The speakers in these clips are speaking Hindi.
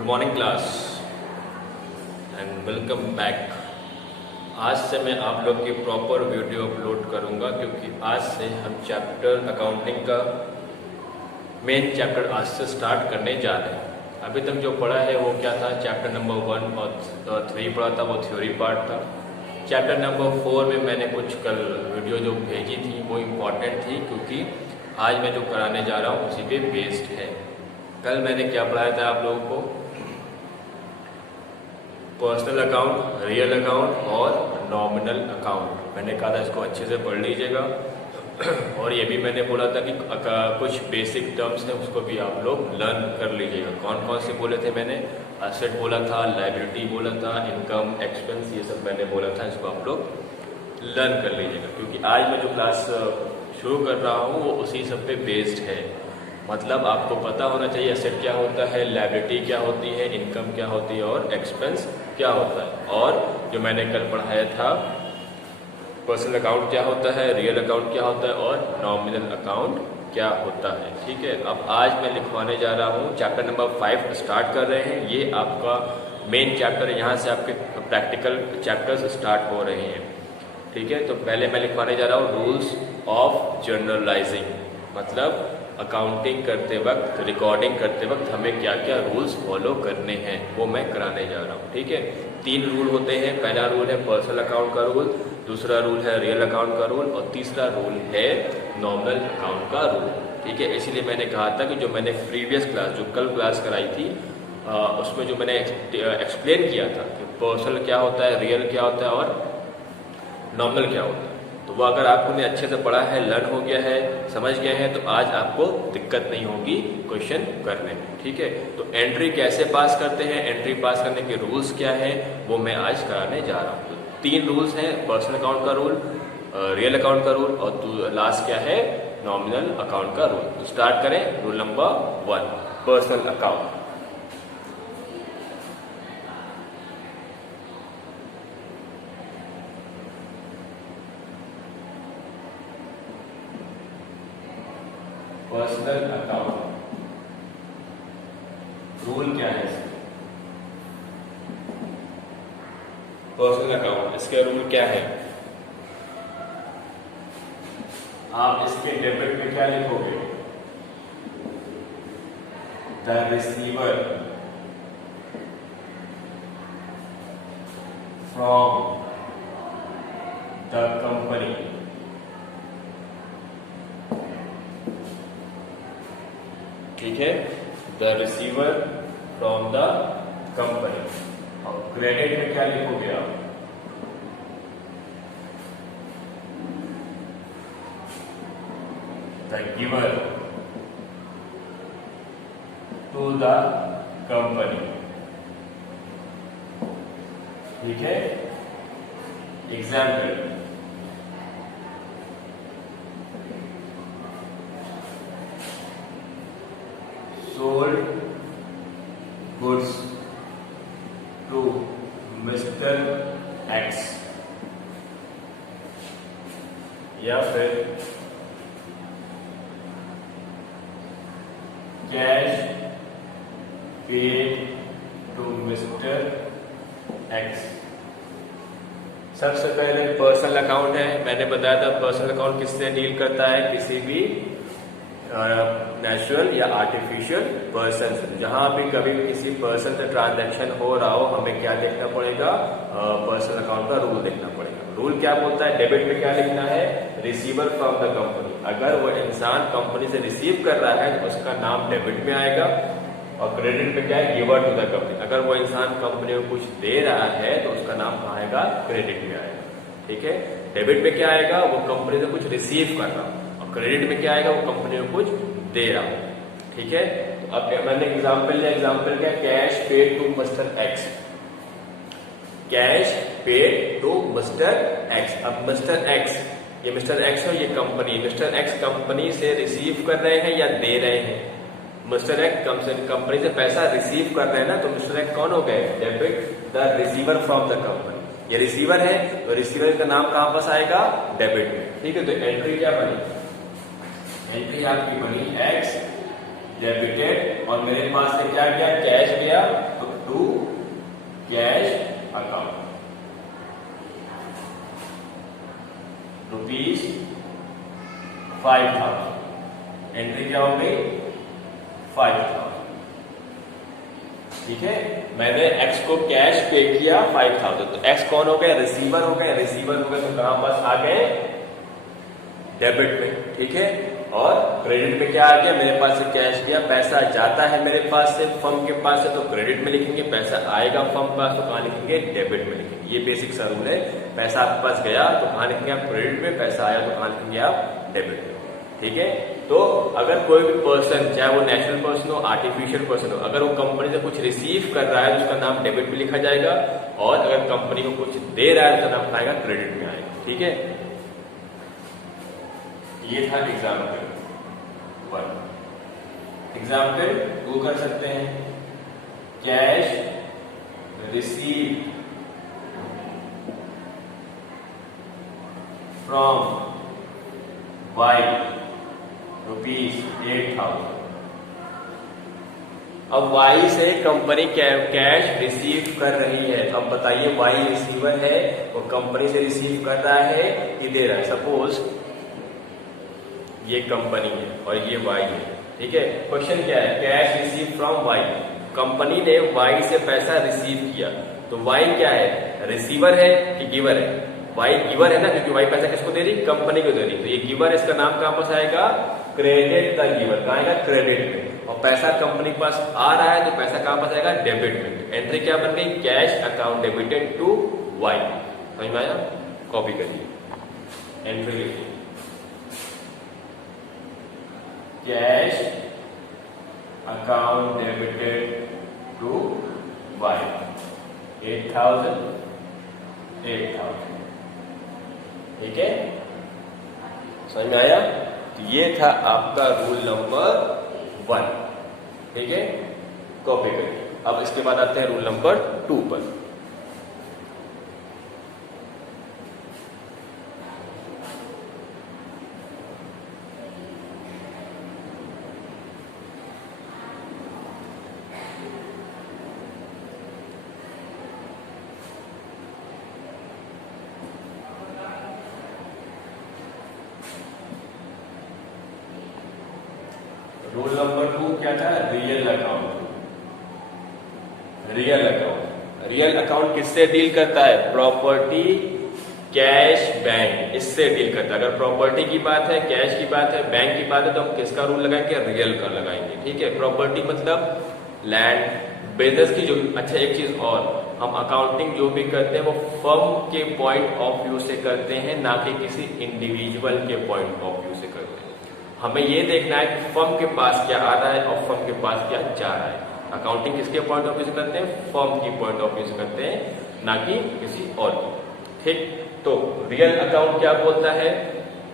Good morning class and welcome back. आज से मैं आप लोग की प्रॉपर वीडियो अपलोड करूंगा क्योंकि आज से हम चैप्टर अकाउंटिंग का मेन चैप्टर आज से स्टार्ट करने जा रहे हैं। अभी तक जो पढ़ा है वो क्या था, चैप्टर नंबर 1 और 3 पढ़ा था, वो थ्योरी पार्ट था। चैप्टर नंबर 4 में मैंने कुछ कल वीडियो जो भेजी थी वो इम्पॉर्टेंट थी क्योंकि आज मैं जो कराने जा रहा हूँ उसी पे बेस्ड है। कल मैंने क्या पढ़ाया था आप लोगों को, पर्सनल अकाउंट, रियल अकाउंट और नॉमिनल अकाउंट। मैंने कहा था इसको अच्छे से पढ़ लीजिएगा और ये भी मैंने बोला था कि कुछ बेसिक टर्म्स हैं उसको भी आप लोग लर्न कर लीजिएगा। कौन कौन से बोले थे मैंने, एसेट बोला था, लायबिलिटी बोला था, इनकम, एक्सपेंस, ये सब मैंने बोला था। इसको आप लोग लर्न कर लीजिएगा क्योंकि आज मैं जो क्लास शुरू कर रहा हूँ वो उसी सब पे बेस्ड है। मतलब आपको पता होना चाहिए एसेट क्या होता है, लायबिलिटी क्या होती है, इनकम क्या होती है और एक्सपेंस क्या होता है। और जो मैंने कल पढ़ाया था पर्सनल अकाउंट क्या होता है, रियल अकाउंट क्या होता है और नॉमिनल अकाउंट क्या होता है। ठीक है, अब आज मैं लिखवाने जा रहा हूँ चैप्टर नंबर 5 स्टार्ट कर रहे हैं। ये आपका मेन चैप्टर है, यहाँ से आपके प्रैक्टिकल चैप्टर्स स्टार्ट हो रहे हैं। ठीक है, तो पहले मैं लिखवाने जा रहा हूँ रूल्स ऑफ जर्नलाइजिंग। मतलब अकाउंटिंग करते वक्त, रिकॉर्डिंग करते वक्त हमें क्या क्या रूल्स फॉलो करने हैं वो मैं कराने जा रहा हूँ। ठीक है, 3 रूल होते हैं। पहला रूल है पर्सनल अकाउंट का रूल, दूसरा रूल है रियल अकाउंट का रूल और तीसरा रूल है नॉमिनल अकाउंट का रूल। ठीक है, इसीलिए मैंने कहा था कि जो मैंने प्रीवियस क्लास, जो कल क्लास कराई थी उसमें जो मैंने एक्सप्लेन किया था कि पर्सनल क्या होता है, रियल क्या होता है और नॉमिनल क्या होता है, तो वो अगर आपने अच्छे से पढ़ा है, लर्न हो गया है, समझ गए हैं, तो आज आपको दिक्कत नहीं होगी क्वेश्चन करने में। ठीक है, तो एंट्री कैसे पास करते हैं, एंट्री पास करने के रूल्स क्या है वो मैं आज कराने जा रहा हूँ। तो 3 रूल्स हैं, पर्सनल अकाउंट का रूल, रियल अकाउंट का रूल और लास्ट क्या है, नॉमिनल अकाउंट का रूल। तो स्टार्ट करें। Rule number 1, personal account. Personal account rule क्या है इसका? पर्सनल अकाउंट, इसके रूल क्या है? आप इसके डेबिट में क्या लिखोगे? The receiver from the company ठीक है, the receiver from the company. और क्रेडिट में क्या लिखोगे आप? The giver to the company. ठीक है, example, sold goods to Mr. X, या फिर cash paid to mister X. सबसे पहले पर्सनल अकाउंट है। मैंने बताया था पर्सनल अकाउंट किससे डील करता है, किसी भी नेचुरल या आर्टिफिशियल पर्सन से। जहां भी कभी किसी पर्सन से ट्रांजैक्शन हो रहा हो हमें क्या देखना पड़ेगा, पर्सनल अकाउंट का रूल देखना पड़ेगा। रूल क्या बोलता है, डेबिट में क्या लिखना है, रिसीवर फ्रॉम द कंपनी। अगर वो इंसान कंपनी से रिसीव कर रहा है तो उसका नाम डेबिट में आएगा और क्रेडिट में क्या है, गिवर टू द कंपनी। अगर वो इंसान कंपनी को कुछ दे रहा है तो उसका नाम आएगा, क्रेडिट में आएगा। ठीक है, डेबिट में क्या आएगा, वो कंपनी से कुछ रिसीव कर रहा है, क्रेडिट में क्या आएगा, वो कंपनी को कुछ दे रहा हूं। ठीक है, तो अब मैंने एग्जांपल लिया, एग्जांपल क्या, cash paid to mister X. Cash paid to mister X. अब मिस्टर एक्स, ये मिस्टर एक्स है, ये कंपनी, मिस्टर एक्स कंपनी से रिसीव कर रहे हैं या दे रहे हैं? मिस्टर एक्स कंपनी से पैसा रिसीव कर रहे हैं ना, तो मिस्टर एक्स कौन हो गए, debit the receiver from the company. ये रिसीवर है तो रिसीवर का नाम कहां पास आएगा, डेबिट में। ठीक है, तो एंट्री क्या बनी, एंट्री आपकी बनी एक्स डेबिटेड और मेरे पास से क्या गया, कैश गया, तो टू कैश अकाउंट ₹5,000। एंट्री क्या हो गई, 5,000। ठीक है, मैंने एक्स को कैश पे किया 5,000, तो एक्स कौन हो गया, रिसीवर हो गया। रिसीवर हो गया तो कहां पास आ गए, डेबिट में। ठीक है, और क्रेडिट में क्या आ गया, मेरे पास से कैश गया, पैसा जाता है मेरे पास से फर्म के पास से तो क्रेडिट में लिखेंगे, पैसा आएगा फर्म पास तो कहां लिखेंगे, डेबिट में लिखेंगे। ये बेसिक सा रूल है। पैसा आपके पास गया तो कहां लिखेंगे आप, क्रेडिट में, पैसा आया तो कहां लिखेंगे आप, डेबिट में। ठीक है, तो अगर कोई भी पर्सन, चाहे वो नेचुरल पर्सन हो, आर्टिफिशियल पर्सन हो, अगर वो कंपनी से कुछ रिसीव कर रहा है तो उसका नाम डेबिट में लिखा जाएगा, और अगर कंपनी को कुछ दे रहा है तो नाम आएगा क्रेडिट में आएगा। ठीक है, ये था एग्जाम्पल 1। एग्जाम्पल 2 कर सकते हैं, कैश रिसीव फ्रॉम वाई ₹8,000। अब वाई से कंपनी कैश रिसीव कर रही है, अब बताइए वाई रिसीवर है, वो कंपनी से रिसीव कर रहा है कि दे रहा है। सपोज ये कंपनी है और ये वाई है। ठीक है, क्वेश्चन क्या है, cash receive from Y, company ने वाई से पैसा रिसीव किया, तो वाई क्या है, रिसीवर है कि गिवर है, वाई गिवर है ना, क्योंकि वाई पैसा किसको दे रही, कंपनी को दे रही, तो ये गिवर, इसका नाम कहां पास आएगा, क्रेडिट का गिवर, कहां आएगा, क्रेडिट में। और पैसा कंपनी के पास आ रहा है तो पैसा कहां पास आएगा, डेबिट में। एंट्री क्या बन गई, cash account debited to Y. समझ में आया, कॉपी करिए, एंट्री लिखिए, cash account debited to Y 8,000। ठीक है, समझ में आया। तो ये था आपका रूल नंबर 1। ठीक है, कॉपी करिए। अब इसके बाद आते हैं रूल नंबर 2 पर। रूल नंबर 2 क्या था, real account. Real account, real account किससे डील करता है, प्रॉपर्टी, कैश, बैंक, इससे डील करता है। अगर प्रॉपर्टी की बात है, कैश की बात है, बैंक की बात है, तो हम किसका रूल लगाएंगे, रियल का लगाएंगे। ठीक है, प्रॉपर्टी मतलब लैंड, बिजनेस की जो, अच्छा एक चीज और, हम अकाउंटिंग जो भी करते हैं वो फर्म के पॉइंट ऑफ व्यू से करते हैं, ना कि किसी इंडिविजुअल के पॉइंट ऑफ व्यू से करते हैं। हमें ये देखना है कि फर्म के पास क्या आ रहा है और फर्म के पास क्या जा रहा है। अकाउंटिंग किसके पॉइंट ऑफ व्यू से करते हैं, फर्म की पॉइंट ऑफ व्यू से करते हैं, ना कि किसी और की। ठीक, तो रियल अकाउंट क्या बोलता है,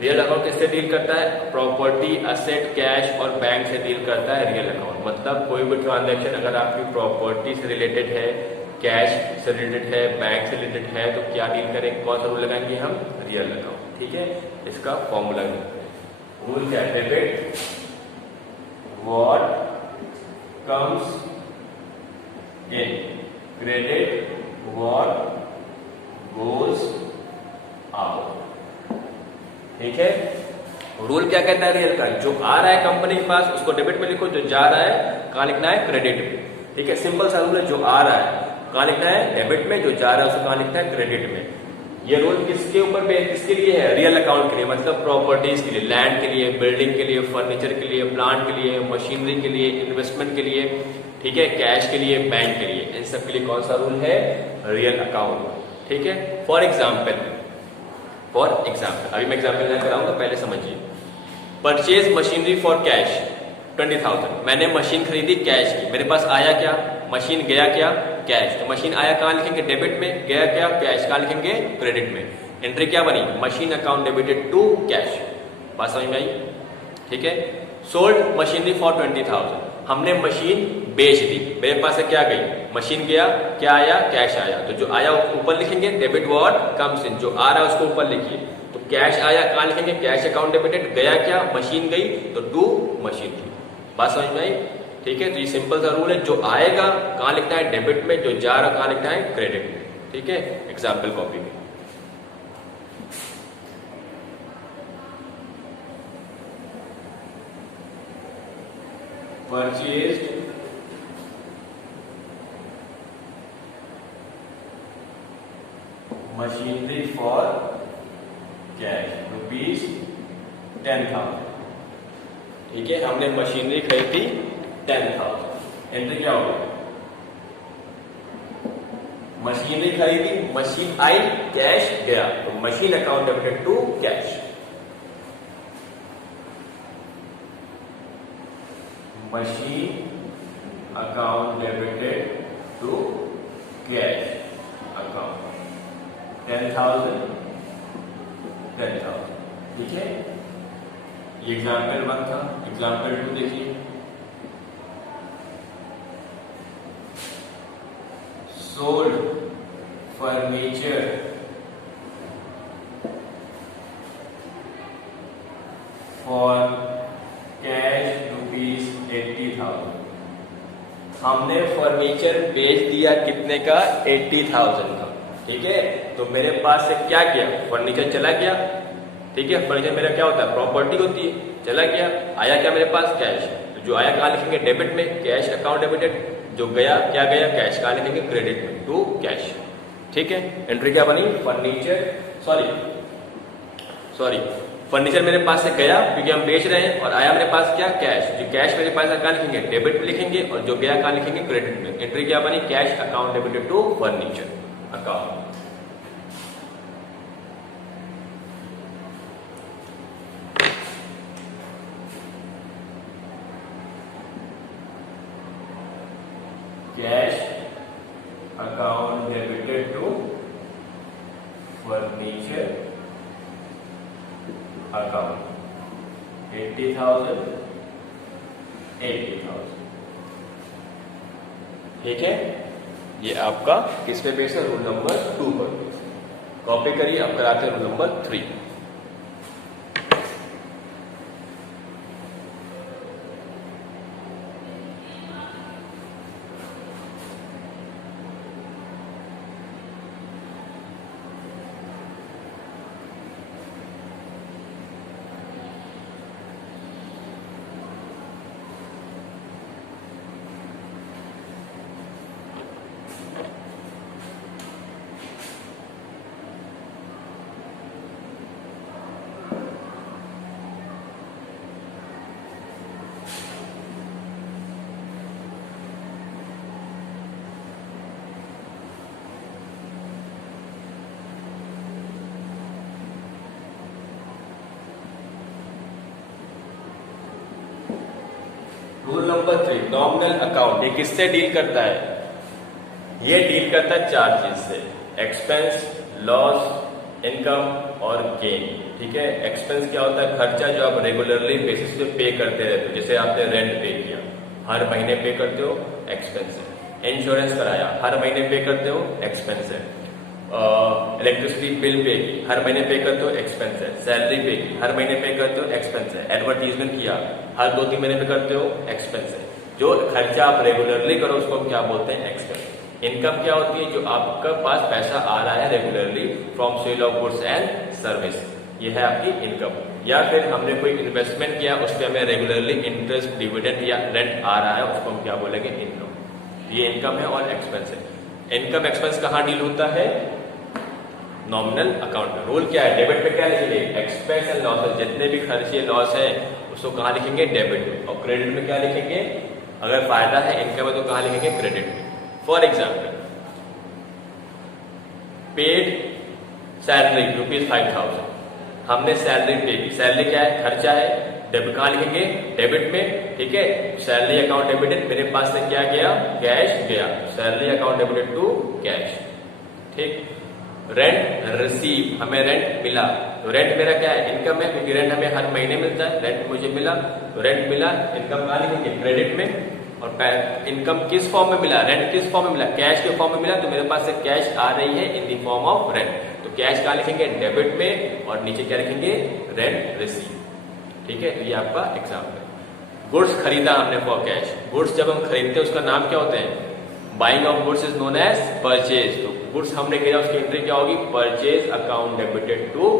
रियल अकाउंट किससे डील करता है, प्रॉपर्टी, असेट, कैश और बैंक से डील करता है रियल अकाउंट। मतलब कोई भी ट्रांजैक्शन अगर आपकी प्रॉपर्टी से रिलेटेड है, कैश से रिलेटेड है, बैंक से रिलेटेड है, तो क्या डील करेंगे, कौन सा रूल लगाएंगे हम, रियल अकाउंट। ठीक है, इसका फॉर्मूला रूल क्या है, debit what comes in, credit what goes out. ठीक है, रूल क्या कहता है रियल का, जो आ रहा है कंपनी के पास उसको डेबिट में लिखो, जो जा रहा है कहां लिखना है, क्रेडिट में। ठीक है, सिंपल सा रूल है, जो आ रहा है कहां लिखना है, डेबिट में, जो जा रहा है उसको कहां लिखना है, क्रेडिट में। ये रूल किसके ऊपर किसके लिए है, रियल अकाउंट के लिए, मतलब प्रॉपर्टीज के लिए, लैंड के लिए, बिल्डिंग के लिए, फर्नीचर के लिए, प्लांट के लिए, मशीनरी के लिए, इन्वेस्टमेंट के लिए, ठीक है, कैश के लिए, बैंक के लिए, इन सब के लिए कौन सा रूल है, रियल अकाउंट। ठीक है, फॉर एग्जाम्पल अभी मैं एग्जाम्पल नहीं कराऊंगा, पहले समझिए। परचेज मशीनरी फॉर कैश 20,000, मैंने मशीन खरीदी कैश की, मेरे पास आया क्या, मशीन, गया क्या, कैश। तो मशीन आया कहां लिखेंगे, डेबिट में, गया क्या, कैश, कहां लिखेंगे, क्रेडिट में। एंट्री क्या बनी, machine account debited to cash. बात समझ में आई। ठीक है, सोल्ड मशीनरी फॉर 20,000, हमने मशीन बेच दी, मेरे पास से क्या गई, मशीन गया, क्या आया, कैश आया। तो जो आया ऊपर लिखेंगे, डेबिट व्हाट कम्स इन, जो आ रहा है उसको ऊपर लिखिए। तो कैश आया कहां लिखेंगे, कैश अकाउंट डेबिटेड, गया क्या, मशीन गई, तो टू मशीन की। बात समझ में आई। ठीक है, तो ये सिंपल सा रूल है, जो आएगा कहाँ लिखना है, डेबिट में, जो जा रहा कहाँ लिखना है, क्रेडिट में। ठीक है, एग्जाम्पल कॉपी में। Purchased machinery for cash ₹10,000। ठीक है, हमने मशीनरी खरीदी 10,000। एंट्री क्या होगा, मशीनरी खरीदी, मशीन आई, कैश गया, तो machine account debited to cash. Machine account debited to cash account 10,000। ठीक है, ये एग्जाम्पल 1 था। एग्जाम्पल 2 देखिए, सोल्ड फर्नीचर फॉर कैश ₹80,000। हमने फर्नीचर बेच दिया कितने का, 80,000 का। ठीक है, तो मेरे पास से क्या किया, फर्नीचर चला गया। ठीक है, फर्नीचर मेरा क्या होता है, प्रॉपर्टी होती है, चला गया। आया क्या मेरे पास, कैश। तो जो आया कहाँ लिखेंगे, डेबिट में, कैश अकाउंट डेबिटेड। जो गया, क्या गया, कैश, कहाँ लिखेंगे, क्रेडिट में, टू कैश। ठीक है, एंट्री क्या बनी, फर्नीचर, सॉरी फर्नीचर मेरे पास से गया क्योंकि हम बेच रहे हैं, और आया मेरे पास क्या, कैश। जो कैश मेरे पास कहाँ लिखेंगे, डेबिट में लिखेंगे, और जो गया कहाँ लिखेंगे, क्रेडिट में। एंट्री क्या बनी, cash account debited to furniture account. Cash account debited to furniture account 80,000। ठीक है, ये आपका किस पे बेस है, रूल नंबर 2 पर। कॉपी करिए, अब कराते हैं rule number 3। Rule number 3, nominal account. ये किससे डील करता है, ये डील करता है 4 चीज से, एक्सपेंस, लॉस, इनकम और गेन। ठीक है, एक्सपेंस क्या होता है, खर्चा जो आप रेगुलरली बेसिस पे पे करते रहते हो, जैसे आपने रेंट पे किया, हर महीने पे करते हो, एक्सपेंस है। इंश्योरेंस कराया, हर महीने पे करते हो, एक्सपेंस है। इलेक्ट्रिसिटी बिल पे की, हर महीने पे करते हो, एक्सपेंस है। सैलरी पे की, हर महीने पे करते हो, एक्सपेंस है। एडवर्टीजमेंट किया, हर 2-3 महीने पे करते हो, एक्सपेंस है। जो खर्चा आप रेगुलरली करो उसको हम क्या बोलते हैं, एक्सपेंस। इनकम क्या होती है, जो आपका पास पैसा आ रहा है regularly from sale of goods and service, ये है आपकी इनकम। या फिर हमने कोई इन्वेस्टमेंट किया, उस पर हमें रेगुलरली इंटरेस्ट, डिविडेंड या रेंट आ रहा है, उसको हम क्या बोलेंगे, इनकम। ये इनकम है और एक्सपेंस है। इनकम एक्सपेंस कहाँ डील होता है, नॉमिनल अकाउंट में। रूल क्या है, डेबिट में क्या लिखेंगे, एक्सपेंस एंड लॉसेस, जितने भी खर्चे लॉस है उसको कहाँ लिखेंगे, डेबिट में। और क्रेडिट में क्या लिखेंगे, अगर फायदा है इनकम है तो कहाँ लिखेंगे, क्रेडिट में। फॉर एग्जाम्पल, पेड सैलरी ₹5,000, हमने सैलरी पे की। सैलरी क्या है, खर्चा है, डेबिट कहाँ लिखेंगे, डेबिट में। ठीक है, सैलरी अकाउंट डेबिटेड, मेरे पास से क्या गया, कैश गया, salary account debited to cash. ठीक, रेंट रिसीव, हमें रेंट मिला, तो रेंट मेरा क्या है, इनकम है, क्योंकि रेंट हमें हर महीने मिलता है। रेंट मुझे मिला, तो रेंट मिला, इनकम कहाँ लिखेंगे, क्रेडिट में। और इनकम किस फॉर्म में मिला, रेंट किस फॉर्म में मिला, कैश के फॉर्म में मिला, तो मेरे पास से कैश आ रही है in the form of rent, तो कैश कहाँ लिखेंगे, डेबिट में, और नीचे क्या लिखेंगे, रेंट रिसीव। ठीक है, तो ये आपका एग्जाम्पल है। गुड्स खरीदा हमने फॉर कैश। गुड्स जब हम खरीदते हैं उसका नाम क्या होता है? Buying of goods is known as purchase. तो गुड्स हमने खरीदा उसकी एंट्री क्या होगी? Purchase account debited to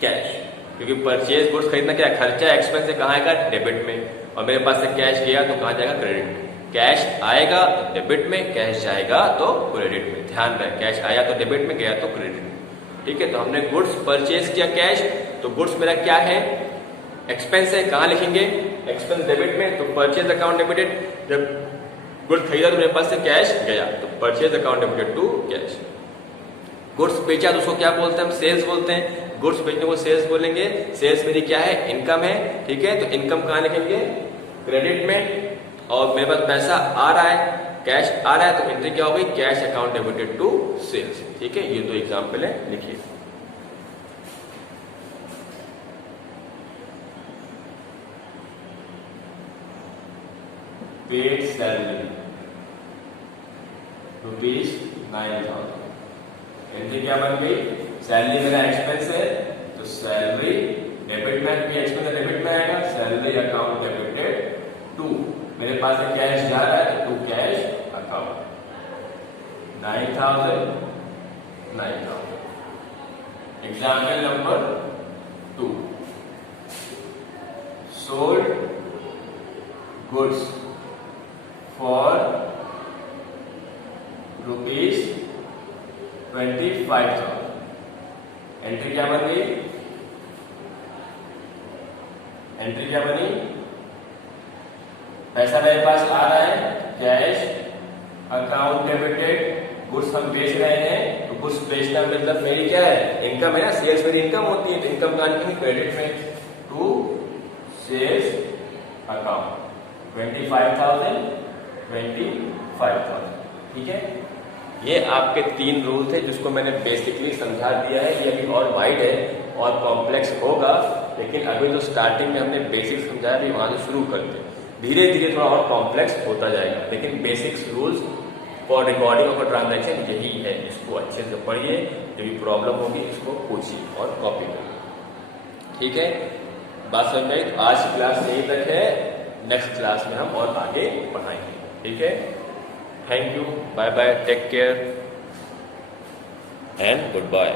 cash. क्योंकि परचेज गुड्स खरीदना क्या है? खर्चा एक्सपेंस है, कहाँ आएगा? डेबिट में। और मेरे पास से कैश गया तो कहाँ जाएगा? क्रेडिट में। कैश आएगा तो डेबिट में, कैश जाएगा तो क्रेडिट में। ध्यान रहे, कैश आया तो डेबिट में, गया तो क्रेडिट में। ठीक है, तो हमने गुड्स परचेज किया कैश, तो गुड्स मेरा क्या है? एक्सपेंस है, कहाँ लिखेंगे? एक्सपेंस डेबिट में, तो परचेज अकाउंट डेबिटेड। जब गुड्स खरीदा तो मेरे पास से कैश गया, तो purchase account debited to cash. Goods बेचा तो उसको क्या बोलते हैं? हम सेल्स बोलते हैं। गुड्स बेचने को सेल्स बोलेंगे। सेल्स मेरी क्या है? इनकम है। ठीक है, तो इनकम कहाँ लिखेंगे? क्रेडिट में। और मेरे पास पैसा आ रहा है, कैश आ रहा है, तो एंट्री क्या होगी? Cash account debited to sales. ठीक है, ये दो एग्जाम्पल है, लिखिए। Paid salary ₹9,000। एंट्री क्या बन गई? सैलरी मेरा एक्सपेंस है, तो सैलरी डेबिट में, एक्सपेंस डेबिट में आएगा, सैलरी अकाउंट डेबिटेड टू, मेरे पास से कैश जा रहा है तो cash account. 9,000 9,000। Example number 2, sold goods for ₹25,000। Entry क्या बन गई? एंट्री क्या बनी? पैसा मेरे पास आ रहा है, कैश अकाउंट डेबिटेड। गुड्स हम बेच रहे हैं, तो गुड्स बेचना मतलब मेरी क्या है? इनकम है ना, सेल्स मेरी इनकम होती है, तो इनकम कहाँ लिखेंगे? क्रेडिट में, टू सेल्स अकाउंट। 25,000। ठीक है, ये आपके 3 रूल थे जिसको मैंने बेसिकली समझा दिया है। ये अभी और वाइड है और कॉम्प्लेक्स होगा, लेकिन अभी जो स्टार्टिंग में हमने बेसिक समझाया भी वहां से शुरू करते हैं। धीरे धीरे थोड़ा और कॉम्प्लेक्स होता जाएगा, लेकिन basics rules for recording of a transaction यही है। इसको अच्छे से पढ़िए, जो भी प्रॉब्लम होगी इसको पूछिए और कॉपी करिए। ठीक है, बात समझ में? आज की क्लास यही तक है, नेक्स्ट क्लास में हम और आगे पढ़ाएंगे। ठीक है, thank you, bye bye, take care and good bye.